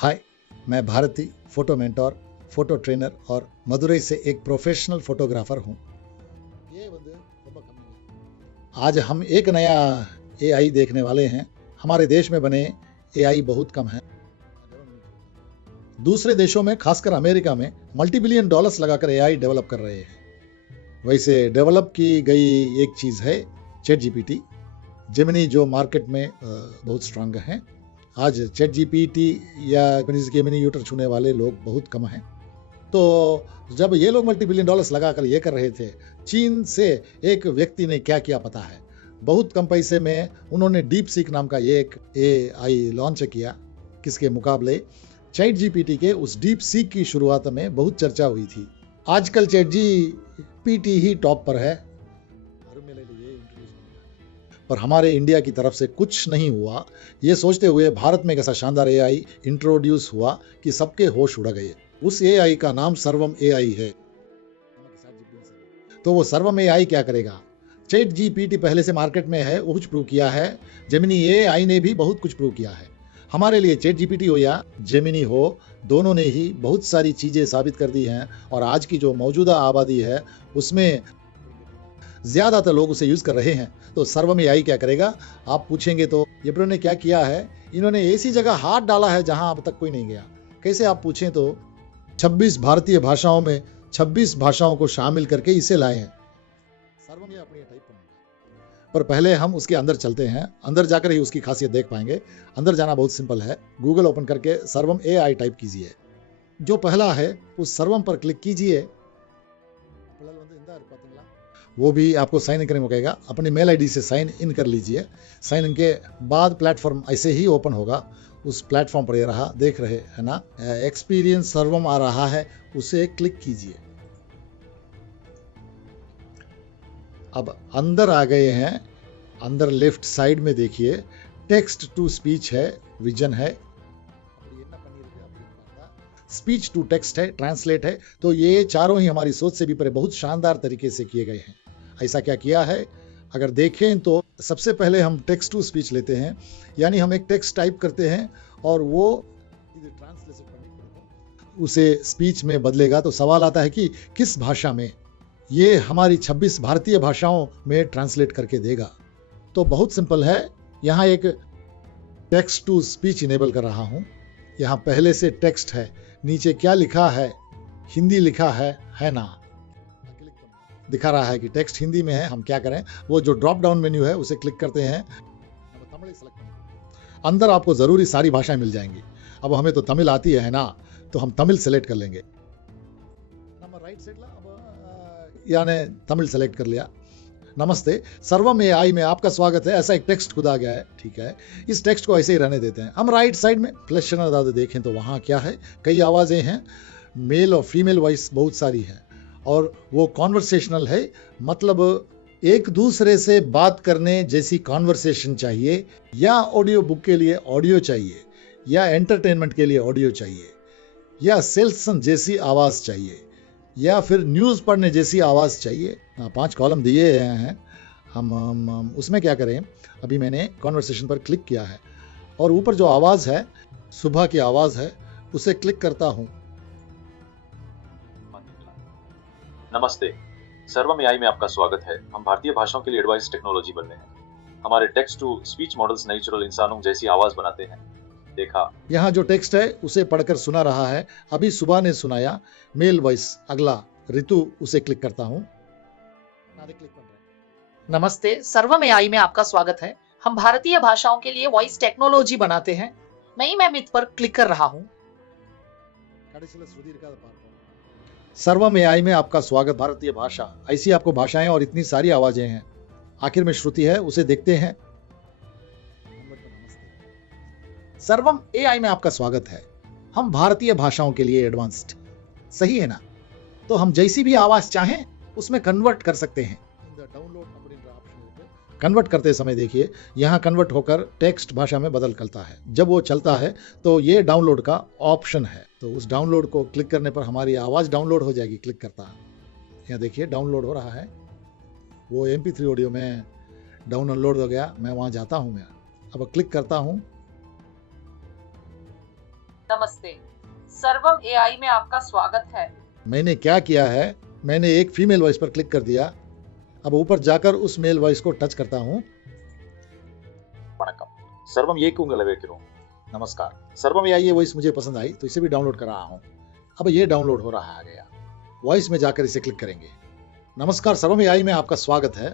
हाय, मैं Bharti, photo mentor, photo trainer और मदुरई से एक प्रोफेशनल फोटोग्राफर हूँ। आज हम एक नया एआई देखने वाले हैं। हमारे देश में बने एआई बहुत कम हैं। दूसरे देशों में, खासकर अमेरिका में, मल्टी बिलियन डॉलर्स लगाकर एआई डेवलप कर रहे हैं। वैसे डेवलप की गई एक चीज़ है चैट जीपीटी, जेमिनी, जो मार्केट में बहुत स्ट्रांग है। आज चैट जीपीटी या जेमिनी यूटर छूने वाले लोग बहुत कम हैं। तो जब ये लोग मल्टी बिलियन डॉलर्स लगाकर ये कर रहे थे, चीन से एक व्यक्ति ने क्या किया पता है? बहुत कम पैसे में उन्होंने डीप सीक नाम का एक एआई लॉन्च किया। किसके मुकाबले? चैट जीपीटी के उस डीप सीक की शुरुआत में बहुत चर्चा हुई थी। आजकल चैट जीपीटी ही टॉप पर है। पर हमारे इंडिया की तरफ से कुछ नहीं हुआ। ये सोचते हुए भारत में एक ऐसा शानदार एआई इंट्रोड्यूस हुआ कि सबके होश उड़ गए। उस एआई का नाम सर्वम एआई है। तो वो सर्वम एआई क्या करेगा? चैट जीपीटी पहले से मार्केट में है, वो कुछ प्रूव किया है। जेमिनी एआई ने भी बहुत कुछ प्रूव किया है। हमारे लिए चैट जीपीटी हो या जेमिनी हो, दोनों ने ही बहुत सारी चीजें साबित कर दी हैं। और आज की जो मौजूदा आबादी है उसमें ज्यादातर लोग उसे यूज कर रहे हैं। तो सर्वम एआई क्या करेगा? आप पूछेंगे तो ये ने क्या किया है? इन्होंने ऐसी जगह हाथ डाला है जहां अब तक कोई नहीं गया। कैसे आप पूछें तो 26 भारतीय भाषाओं में 26 भाषाओं को शामिल करके इसे लाए हैं। सर्वम या अपनी टाइप पर पहले हम उसके अंदर चलते हैं। अंदर जाकर ही उसकी खासियत देख पाएंगे। अंदर जाना बहुत सिंपल है। गूगल ओपन करके सर्वम एआई टाइप कीजिए। जो पहला है उस सर्वम पर क्लिक कीजिए। वो भी आपको साइन इन करने को कहेगा। अपनी मेल आईडी से साइन इन कर लीजिए। साइन इन के बाद प्लेटफॉर्म ऐसे ही ओपन होगा। उस प्लेटफॉर्म पर ये रहा, देख रहे हैं ना, एक्सपीरियंस सर्वम आ रहा है, उसे क्लिक कीजिए। अब अंदर आ गए हैं। अंदर लेफ्ट साइड में देखिए, टेक्स्ट टू स्पीच है, विजन है, स्पीच टू टेक्स्ट है, ट्रांसलेट है। तो ये चारों ही हमारी सोच से भी परे बहुत शानदार तरीके से किए गए हैं। ऐसा क्या किया है? अगर देखें तो सबसे पहले हम टेक्स्ट टू स्पीच लेते हैं, यानी हम एक टेक्स्ट टाइप करते हैं और वो उसे स्पीच में बदलेगा। तो सवाल आता है कि किस भाषा में? ये हमारी 26 भारतीय भाषाओं में ट्रांसलेट करके देगा। तो बहुत सिंपल है। यहाँ एक टेक्स्ट टू स्पीच इनेबल कर रहा हूँ। यहाँ पहले से टेक्स्ट है, नीचे क्या लिखा है? हिंदी लिखा है ना? दिखा रहा है कि टेक्स्ट हिंदी में है। हम क्या करें? वो जो ड्रॉप डाउन मेन्यू है उसे क्लिक करते हैं। अंदर आपको जरूरी सारी भाषाएं मिल जाएंगी। अब हमें तो तमिल आती है ना, तो हम तमिल सेलेक्ट कर लेंगे। यानी तमिल सेलेक्ट कर लिया। नमस्ते, सर्वम एआई में आपका स्वागत है, ऐसा एक टेक्स्ट खुद आ गया है। ठीक है, इस टेक्स्ट को ऐसे ही रहने देते हैं। हम राइट साइड में फ्लैश देखें तो वहां क्या है? कई आवाजें हैं, मेल और फीमेल वॉइस बहुत सारी है। और वो कॉन्वर्सेशनल है, मतलब एक दूसरे से बात करने जैसी कॉन्वर्सेशन चाहिए, या ऑडियो बुक के लिए ऑडियो चाहिए, या एंटरटेनमेंट के लिए ऑडियो चाहिए, या सेल्सन जैसी आवाज चाहिए, या फिर न्यूज पढ़ने जैसी आवाज चाहिए। 5 कॉलम दिए हैं। हम उसमें क्या करें? अभी मैंने कॉन्वर्सेशन पर क्लिक किया है और ऊपर जो आवाज है, सुबह की आवाज है, उसे क्लिक करता हूं। नमस्ते, सर्वम एआई में आपका स्वागत है। हम भारतीय भाषाओं के लिए एडवाइस टेक्नोलॉजी बन रहे हैं। हमारे text to speech models natural इंसानों जैसी आवाज बनाते हैं। देखा, यहाँ जो टेक्स्ट है उसे पढ़कर सुना रहा है। अभी सुबह ने सुनाया, मेल वॉइस। अगला ऋतु, उसे क्लिक करता हूँ। नमस्ते, सर्वम एआई में आपका स्वागत है। हम भारतीय भाषाओं के लिए वॉइस टेक्नोलॉजी बनाते हैं। मैं मित पर क्लिक कर रहा हूँ। सर्वम एआई में आपका स्वागत। भारतीय भाषा, ऐसी आपको भाषाएं और इतनी सारी आवाजें हैं। आखिर में श्रुति है, उसे देखते हैं। सर्वम एआई में आपका स्वागत है। हम भारतीय भाषाओं के लिए एडवांस्ड, सही है ना? तो हम जैसी भी आवाज चाहें उसमें कन्वर्ट कर सकते हैं। कन्वर्ट करते समय देखिए, यहाँ कन्वर्ट होकर टेक्स्ट भाषा में बदल करता है। जब वो चलता है तो ये डाउनलोड का ऑप्शन है। तो उस डाउनलोड को क्लिक करने पर हमारी आवाज डाउनलोड हो जाएगी। क्लिक करता है, यहाँ देखिए डाउनलोड हो रहा है। वो MP3 ऑडियो में डाउनलोड हो गया। मैं वहां जाता हूँ। मैं अब क्लिक करता हूँ। नमस्ते, सर्वम एआई में आपका स्वागत है। मैंने क्या किया है, मैंने एक फीमेल वॉइस पर क्लिक कर दिया। अब ऊपर जाकर उस मेल वॉइस को टच करता हूँ। வணக்கம், சர்வம் இயக்குங்களை வைக்கிறோம். नमस्कार, सर्वम एआई ये वॉइस मुझे पसंद आई तो इसे भी डाउनलोड कर रहा हूँ। अब ये डाउनलोड हो रहा है गया। वॉइस में जाकर इसे क्लिक करेंगे। नमस्कार, सर्वम एआई में आपका स्वागत है।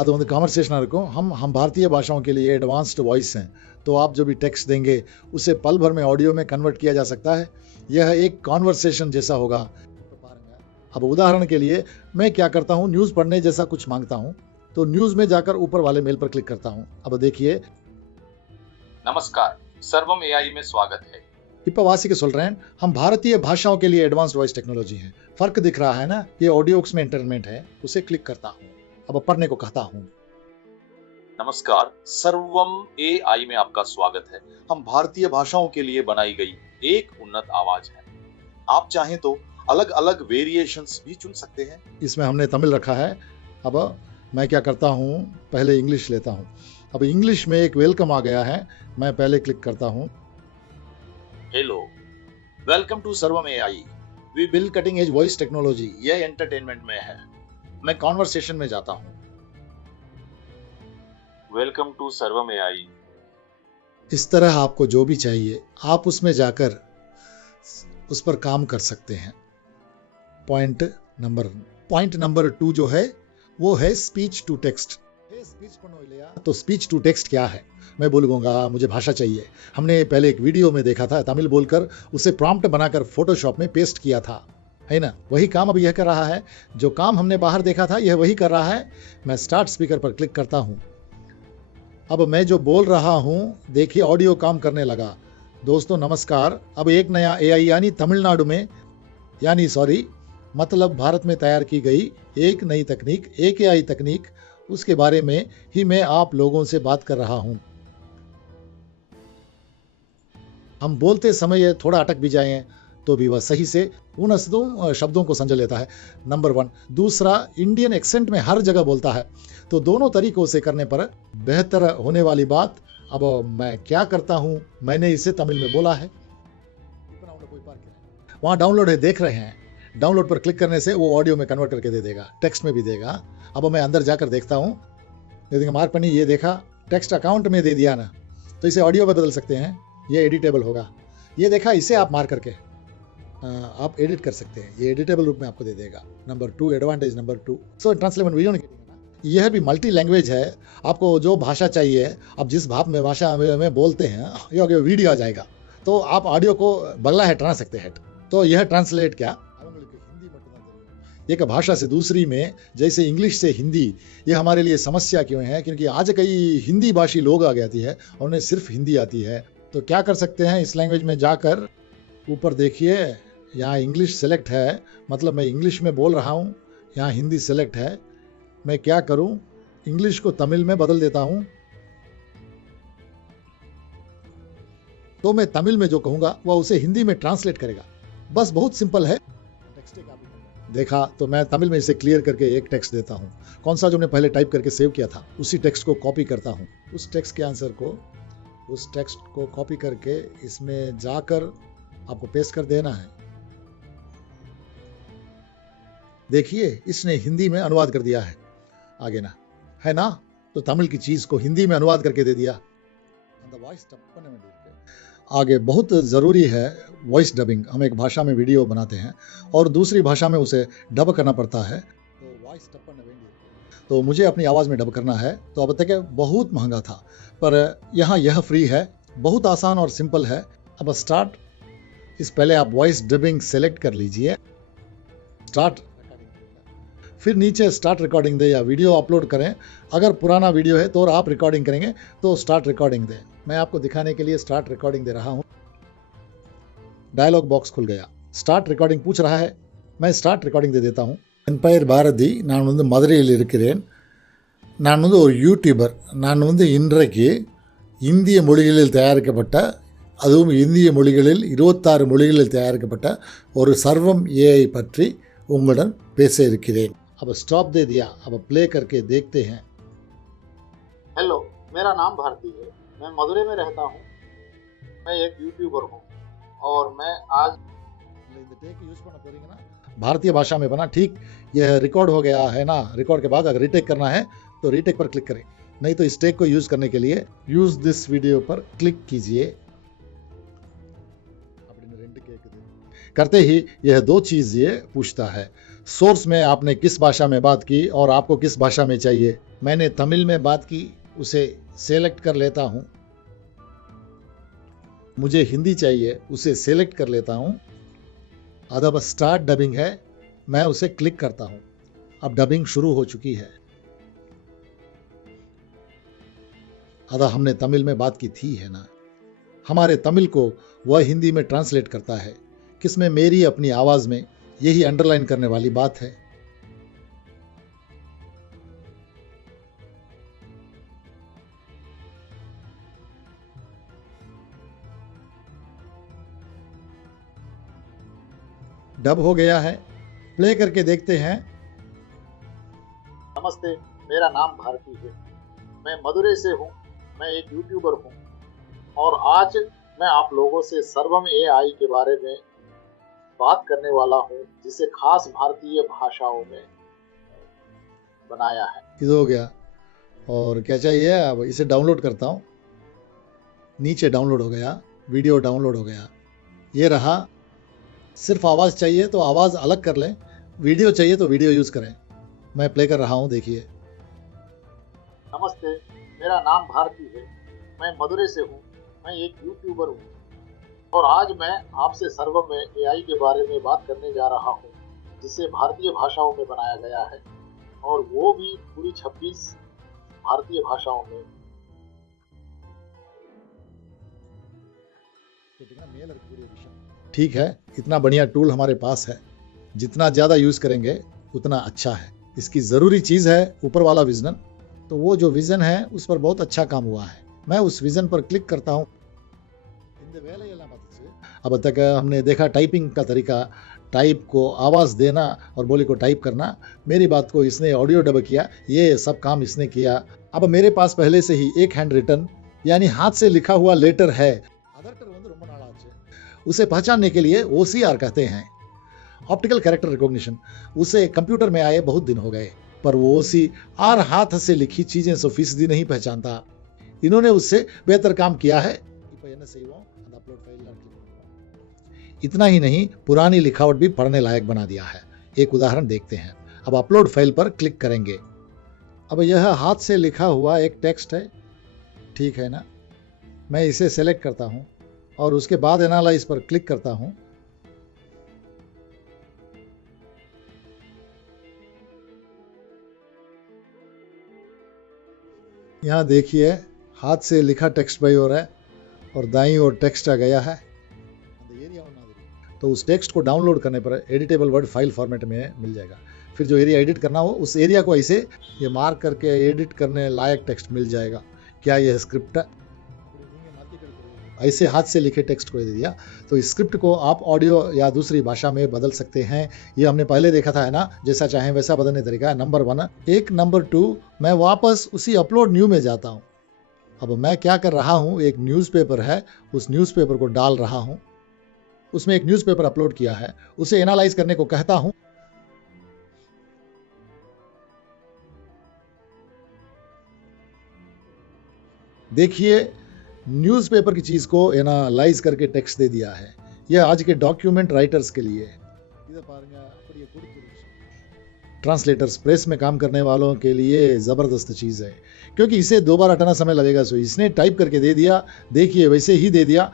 ಅದು ಒಂದು ಕಾನ್ವರ್ಸೇಷನ್ இருக்கும்। हम भारतीय भाषाओं के लिए एडवांस्ड वॉइस हैं, तो आप जो भी टेक्स्ट देंगे उसे पल भर में ऑडियो में कन्वर्ट किया जा सकता है। यह एक कॉन्वर्सेशन जैसा होगा। अब उदाहरण के लिए मैं क्या करता हूँ, न्यूज़ पढ़ने जैसा कुछ मांगता हूँ तो न्यूज़ में जाकर ऊपर वाले मेल पर क्लिक करता हूँ। अब देखिए, नमस्कार, सर्वम एआई में स्वागत है. இப்போ வாசிக்க சொல்றேன்। हम भारतीय भाषाओं के लिए एडवांस्ड वॉइस टेक्नोलॉजी है। फर्क दिख रहा है ना, ये ऑडियो में इंटरनेट है, उसे क्लिक करता हूँ। अब पढ़ने को कहता हूँ। नमस्कार, सर्वम एआई में आपका स्वागत है। हम भारतीय भाषाओं के लिए बनाई गई एक उन्नत आवाज है। आप चाहें तो अलग अलग वेरिएशंस भी चुन सकते हैं। इसमें हमने तमिल रखा है। अब मैं क्या करता हूँ, पहले इंग्लिश लेता हूँ। अब इंग्लिश में एक वेलकम आ गया है, मैं पहले क्लिक करता हूँ। Hello, welcome to Sarvam AI. We build cutting edge voice technology. यह एंटरटेनमेंट में है। मैं कॉन्वर्सेशन में जाता हूँ। Welcome to Sarvam AI. इस तरह आपको जो भी चाहिए आप उसमें जाकर उस पर काम कर सकते हैं। पॉइंट नंबर 2 जो है वो है स्पीच टू टेक्स्ट। तो स्पीच टू टेक्स्ट क्या है, मैं बोलूँगा मुझे भाषा चाहिए। हमने पहले एक वीडियो में देखा था, तमिल बोलकर उसे प्रॉम्प्ट बनाकर फोटोशॉप में पेस्ट किया था, है ना। वही काम अब यह कर रहा है। जो काम हमने बाहर देखा था यह वही कर रहा है। मैं स्टार्ट स्पीकर पर क्लिक करता हूँ। अब मैं जो बोल रहा हूँ, देखिए ऑडियो काम करने लगा। दोस्तों नमस्कार, अब एक नया एआई यानी तमिलनाडु में मतलब भारत में तैयार की गई एक नई तकनीक, एक एआई तकनीक, उसके बारे में ही मैं आप लोगों से बात कर रहा हूँ। हम बोलते समय थोड़ा अटक भी जाएं तो भी वह सही से उन शब्दों को समझ लेता है। नंबर 1। दूसरा, इंडियन एक्सेंट में हर जगह बोलता है, तो दोनों तरीकों से करने पर बेहतर होने वाली बात। अब मैं क्या करता हूँ, मैंने इसे तमिल में बोला है। वहाँ डाउनलोड है, देख रहे हैं। डाउनलोड पर क्लिक करने से वो ऑडियो में कन्वर्ट करके दे देगा, टेक्स्ट में भी देगा। अब मैं अंदर जाकर देखता हूँ, मार्क पनी ये देखा, टेक्स्ट अकाउंट में दे दिया ना, तो इसे ऑडियो में बदल सकते हैं, ये एडिटेबल होगा। ये देखा, इसे आप मार करके आप एडिट कर सकते हैं, ये एडिटेबल रूप में आपको दे देगा। Number 2, advantage number 2। सो ट्रांसलेशन वीडियो, यह भी मल्टी लैंग्वेज है। आपको जो भाषा चाहिए, आप जिस भाषा में बोलते हैं, ये वीडियो आ जाएगा, तो आप ऑडियो को बगला है ट्रांस सकते हैं। तो यह ट्रांसलेट क्या, एक भाषा से दूसरी में, जैसे इंग्लिश से हिंदी, ये हमारे लिए समस्या क्यों है, क्योंकि आज कई हिंदी भाषी लोग आ जाती है और उन्हें सिर्फ हिंदी आती है। तो क्या कर सकते हैं, इस लैंग्वेज में जाकर ऊपर देखिए, यहाँ इंग्लिश सेलेक्ट है, मतलब मैं इंग्लिश में बोल रहा हूँ। यहाँ हिंदी सेलेक्ट है, मैं क्या करूँ, इंग्लिश को तमिल में बदल देता हूँ। तो मैं तमिल में जो कहूँगा वह उसे हिंदी में ट्रांसलेट करेगा। बस बहुत सिंपल है। देखा, तो मैं तमिल में इसे क्लियर करके एक टेक्स्ट देता हूँ। कौन सा जो मैंने पहले टाइप करके सेव किया था, उसी टेक्स्ट को कॉपी करता हूँ। उस टेक्स्ट के आंसर को, उस टेक्स्ट को कॉपी करके इसमें जाकर आपको पेस्ट कर देना है। देखिए, इसने हिंदी में अनुवाद कर दिया है। आगे ना, है ना, तो तमिल की चीज को हिंदी में अनुवाद करके दे दिया। आगे बहुत ज़रूरी है वॉइस डबिंग। हम एक भाषा में वीडियो बनाते हैं और दूसरी भाषा में उसे डब करना पड़ता है, तो वॉइस डब करना वेंडी, तो मुझे अपनी आवाज़ में डब करना है। तो अब तक बहुत महंगा था, पर यहाँ यह फ्री है, बहुत आसान और सिंपल है। अब स्टार्ट, इस पहले आप वॉइस डबिंग सेलेक्ट कर लीजिए, स्टार्ट, फिर नीचे स्टार्ट रिकॉर्डिंग दे या वीडियो अपलोड करें। अगर पुराना वीडियो है तो और आप रिकॉर्डिंग करेंगे तो स्टार्ट रिकॉर्डिंग दें। मैं आपको दिखाने के लिए स्टार्ट रिकॉर्डिंग दे रहा हूं। डायलॉग बॉक्स खुल गया, स्टार्ट रिकॉर्डिंग पूछ रहा है, मैं स्टार्ट रिकॉर्डिंग दे देता हूं। என் பெயர் பாரதி, நான் மதுரையில் இருக்கிறேன். நான் ஒரு யூடியூபர். நான் இன்றைக்கு இந்திய மொழிகளில் தயாரிக்கப்பட்ட, அதுவும் இந்திய மொழிகளில் 26 மொழிகளில் தயாரிக்கப்பட்ட ஒரு சர்வம் ஏஐ பற்றி உங்களுடன் பேச இருக்கிறேன். अब स्टॉप दे दिया, अब प्ले करके देखते हैं। हेलो, मेरा नाम भारती है, मैं मदुरै में रहता हूँ। मैं एक यूट्यूबर हूँ। और मैं आज இந்த டேக் யூஸ் பண்ண போறீங்கன்னா भारतीय भाषा में बना। ठीक, यह रिकॉर्ड हो गया है ना। रिकॉर्ड के बाद अगर रीटेक करना है तो रीटेक पर क्लिक करें, नहीं तो इस टेक को यूज करने के लिए यूज दिस वीडियो पर क्लिक कीजिए। करते ही यह दो चीज ये पूछता है, सोर्स में आपने किस भाषा में बात की और आपको किस भाषा में चाहिए। मैंने तमिल में बात की, उसे सेलेक्ट कर लेता हूं। मुझे हिंदी चाहिए, उसे सेलेक्ट कर लेता हूं। अब स्टार्ट डबिंग है, मैं उसे क्लिक करता हूं। अब डबिंग शुरू हो चुकी है। अदा हमने तमिल में बात की थी है ना। हमारे तमिल को वह हिंदी में ट्रांसलेट करता है, किसमें मेरी अपनी आवाज में। यही अंडरलाइन करने वाली बात है। डब हो गया है, प्ले करके देखते हैं। नमस्ते, मेरा नाम भारती है। मैं मदुरै से हूँ। मैं एक यूट्यूबर हूँ और आज मैं आप लोगों से सर्वम एआई के बारे में बात करने वाला हूँ, जिसे खास भारतीय भाषाओं में बनाया है। ये हो गया और क्या चाहिए, अब इसे डाउनलोड करता हूँ। नीचे डाउनलोड हो गया, वीडियो डाउनलोड हो गया। ये रहा। सिर्फ आवाज़ चाहिए तो आवाज़ अलग कर लें, वीडियो चाहिए तो वीडियो यूज़ करें। मैं प्ले कर रहा हूँ, देखिए। नमस्ते, मेरा नाम भारती है। मैं मदुरै से हूँ। मैं एक यूट्यूबर हूँ और आज मैं आपसे सर्वम में एआई के बारे में बात करने जा रहा हूँ, जिसे भारतीय भाषाओं में बनाया गया है और वो भी पूरी 26 भारतीय भाषाओं में। ठीक है, इतना बढ़िया टूल हमारे पास है। जितना ज़्यादा यूज़ करेंगे उतना अच्छा है। इसकी ज़रूरी चीज़ है ऊपर वाला विजन। तो वो जो विजन है उस पर बहुत अच्छा काम हुआ है। मैं उस विजन पर क्लिक करता हूँ। अब तक हमने देखा टाइपिंग का तरीका, टाइप को आवाज़ देना और बोली को टाइप करना। मेरी बात को इसने ऑडियो डब किया, ये सब काम इसने किया। अब मेरे पास पहले से ही एक हैंड रिटन यानी हाथ से लिखा हुआ लेटर है। उसे पहचानने के लिए OCR कहते हैं, ऑप्टिकल कैरेक्टर रिकॉग्निशन। उसे कंप्यूटर में आए बहुत दिन हो गए, पर वो OCR हाथ से लिखी चीजें 100% नहीं पहचानता। इन्होंने उससे बेहतर काम किया है। इतना ही नहीं, पुरानी लिखावट भी पढ़ने लायक बना दिया है। एक उदाहरण देखते हैं। अब अपलोड फाइल पर क्लिक करेंगे। अब यह हाथ से लिखा हुआ एक टेक्स्ट है, ठीक है ना। मैं इसे सेलेक्ट करता हूं और उसके बाद एनालाइज पर क्लिक करता हूं। यहां देखिए, हाथ से लिखा टेक्स्ट बाई और है और दाईं ओर टेक्स्ट आ गया है। तो उस टेक्स्ट को डाउनलोड करने पर एडिटेबल वर्ड फाइल फॉर्मेट में मिल जाएगा। फिर जो एरिया एडिट करना हो उस एरिया को ऐसे ये मार्क करके एडिट करने लायक टेक्स्ट मिल जाएगा। क्या यह स्क्रिप्ट है? ऐसे हाथ से लिखे टेक्स्ट को दे दिया तो इस स्क्रिप्ट को आप ऑडियो या दूसरी भाषा में बदल सकते हैं। ये हमने पहले देखा था, है ना। जैसा चाहें वैसा बदलने तरीका है। नंबर 1। एक नंबर 2, मैं वापस उसी अपलोड न्यू में जाता हूं। अब मैं क्या कर रहा हूं, एक न्यूज़पेपर है, उस न्यूज़पेपर को डाल रहा हूं। उसमें एक न्यूज़पेपर अपलोड किया है, उसे एनालाइज करने को कहता हूं। देखिए, न्यूज़पेपर की चीज को एनालाइज करके टेक्स्ट दे दिया है। यह आज के डॉक्यूमेंट राइटर्स के लिए, ट्रांसलेटर्स, प्रेस में काम करने वालों के लिए जबरदस्त चीज है, क्योंकि इसे 2 बार हटाना समय लगेगा। सो इसने टाइप करके दे दिया, देखिए वैसे ही दे दिया।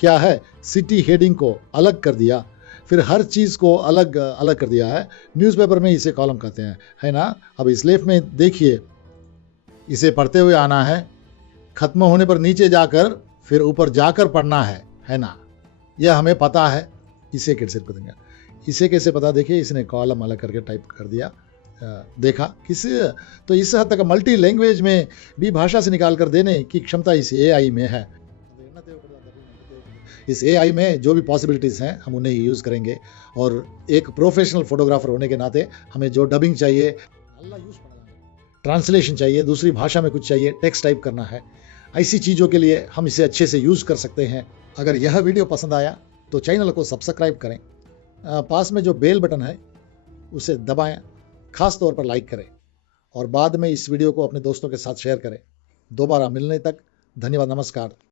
क्या है, सिटी हेडिंग को अलग कर दिया, फिर हर चीज को अलग अलग कर दिया है। न्यूज़पेपर में इसे कॉलम कहते हैं, है ना। अब इस लेफ में देखिए, इसे पढ़ते हुए आना है, खत्म होने पर नीचे जाकर फिर ऊपर जाकर पढ़ना है ना। यह हमें पता है। इसे कैसे पढ़ेंगे, इसे कैसे पता, देखिए इसने कॉलम अलग करके टाइप कर दिया। देखा किस, तो इस हद तक मल्टी लैंग्वेज में भी भाषा से निकाल कर देने की क्षमता इस एआई में है। इस एआई में जो भी पॉसिबिलिटीज हैं हम उन्हें यूज करेंगे। और एक प्रोफेशनल फोटोग्राफर होने के नाते हमें जो डबिंग चाहिए, ट्रांसलेशन चाहिए, दूसरी भाषा में कुछ चाहिए, टेक्स्ट टाइप करना है, ऐसी चीज़ों के लिए हम इसे अच्छे से यूज़ कर सकते हैं। अगर यह वीडियो पसंद आया तो चैनल को सब्सक्राइब करें, पास में जो बेल बटन है उसे दबाएं, खास तौर पर लाइक करें और बाद में इस वीडियो को अपने दोस्तों के साथ शेयर करें। दोबारा मिलने तक धन्यवाद, नमस्कार।